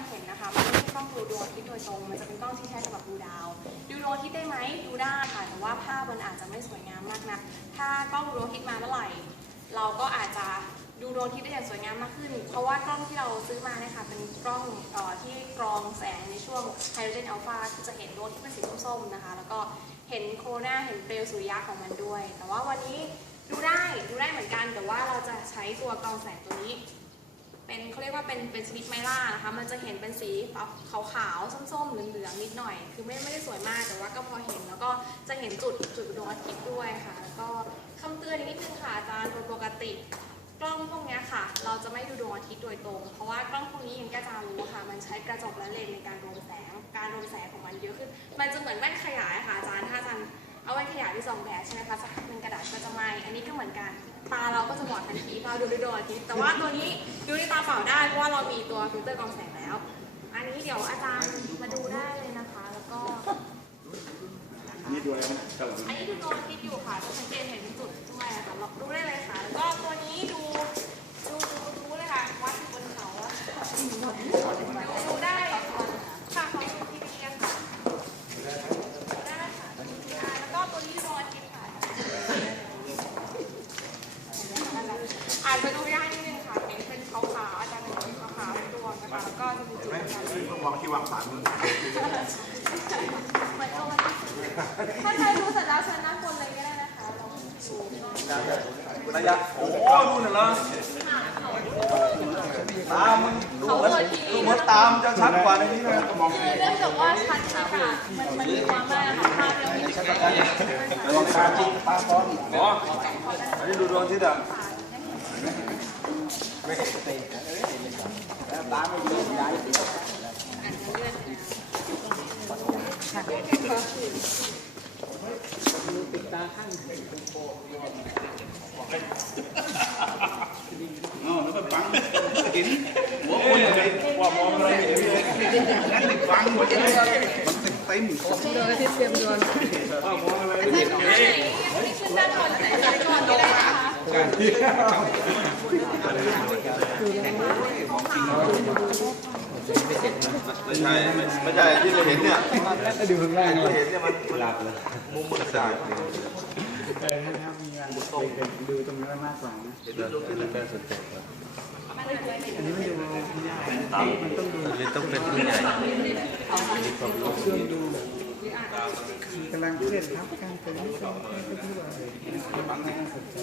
ย์เห็นนะคะ มันไม่ใช่กล้องดูดวงอาทิตย์โดยตรง มันจะเป็นกล้องที่ใช้สำหรับดูดาว ดูดวงอาทิตย์ได้ไหมดูได้ค่ะ แต่ว่าภาพมันอาจจะไม่สวยงามมากนะถ้ากล้องดูดวงอาทิตย์มาเมื่อไหร่ เราก็อาจจะดูดวงอาทิตย์ได้อย่างสวยงามมากขึ้น เพราะว่ากล้องที่เราซื้อมาเนี่ยค่ะ เป็นกล้องเอ่อที่กรองแสงในช่วงไฮโดรเจนอัลฟาที่จะเห็นดวงที่เป็นสีส้มๆนะคะ แล้วก็เห็นโคโรนาเห็นเปลวสุริยะของมันด้วย แต่ว่าวันนี้ดูได้ ดูได้เหมือนกัน แต่ว่าเราจะใช้ตัวกรองแสงตัวนี้ เป็นเขาเรียกว่าเป็นเป็นสวิตไมล่านะคะ มันจะเห็นเป็นสีขาวขาวๆส้มๆเหลืองๆนิดหน่อย คือไม่ไม่ได้สวยมากแต่ว่าก็พอเห็นแล้วก็จะเห็นจุดจุดดวงอาทิตย์ด้วยค่ะ แล้วก็คำเตือนนิดนึงค่ะอาจารย์โดยปกติกล้องพวกนี้ค่ะ เราจะไม่ดูดวงอาทิตย์โดยตรง เพราะว่ากล้องพวกนี้อย่างที่อาจารู้ค่ะ มันใช้กระจกและเลนส์ในการรวมแสง การรวมแสงของมันเยอะขึ้น มันจะเหมือนแว่นขยายค่ะอาจารย์ ถ้าอาจารย์เอาแว่นขยายไปส่องแดดใช่ไหมคะ สักพักหนึ่งกระดาษก็จะไหมอันนี้ก็เหมือนกัน ตาเราก็จะบอดทันทีพอดูด้วยดวงอาทิตย์แต่ว่าตัวนี้ดูด้วยตาเปล่าได้เพราะว่าเรามีตัวฟิลเตอร์กรองแสงแล้ว อันนี้เดี๋ยวอาจารย์มาดูได้เลยนะคะ แล้วก็ นี่ดูอะไรนะกระหล่ อันนี้ดูดวงอาทิตย์อยู่ค่ะ จะสังเกตเห็นจุดด้วยอะค่ะลองดูได้เลยค่ะ แล้วก็ตัวนี้ดูดูดูดูเลยค่ะ วัดอยู่บนเขาอะดูดูได้ค่ะค่ะของดูทีวีอะค่ะดูได้ค่ะดูได้แล้วก็ตัวนี้ดูดวงอาทิตย์ค่ะ อาจจะดูยากนิดนึงค่ะเห็นเป็นขาวๆอาจารย์เป็นขาวๆเป็นดวงนะคะแล้วก็จะมีจุดประจำวางที่วางฝามือเหมือนดวงอาทิตย์ถ้าใครดูเสร็จแล้วเชิญนั่งบนเลยก็ได้นะคะเราดูระยะโอ้โหนู่นน่ะเหรอตามมันดูเหมือนดูเหมือนตามจะชัดกว่าในนี้นะมองคือเนื่องจากว่าชัดค่ะมันมันมีความมากค่ะภาพยังไม่ชัดลองตาจริงตาซ้อนอ๋ออันนี้ดูดวงอาที่อะตาไม่ดีย้ายอ๋อแล้วก็ฟังเห็นหัวคนอะไรว่ามองอะไรไม่เห็นเลยนั่นติดฟังหมดเลยมันเต็มเต็มดวงอาทิตย์ เตรียมดวงว่ามองอะไรไม่เห็นอันไหนยังไม่ขึ้นด้านบนไหนก่อนก็ได้นะคะ ไม่ใช่ไม่ใช่ที่เราเห็นเนี่ยดูข้างล่างเราเห็นเนี่ยมันหลับเลยมุมมันต่างเออถ้ามีงานไปดูตรงนั้มากกว่านะเห็นดูที่เราเป็นสนใจอันนี้มันดูมันต้องดูต้องเป็นผู้ใหญ่เครื่องดู กำลังเคลื่อนทับกันไปนี่ก็ไม่รู้ว่าอะไรน่าสนใจ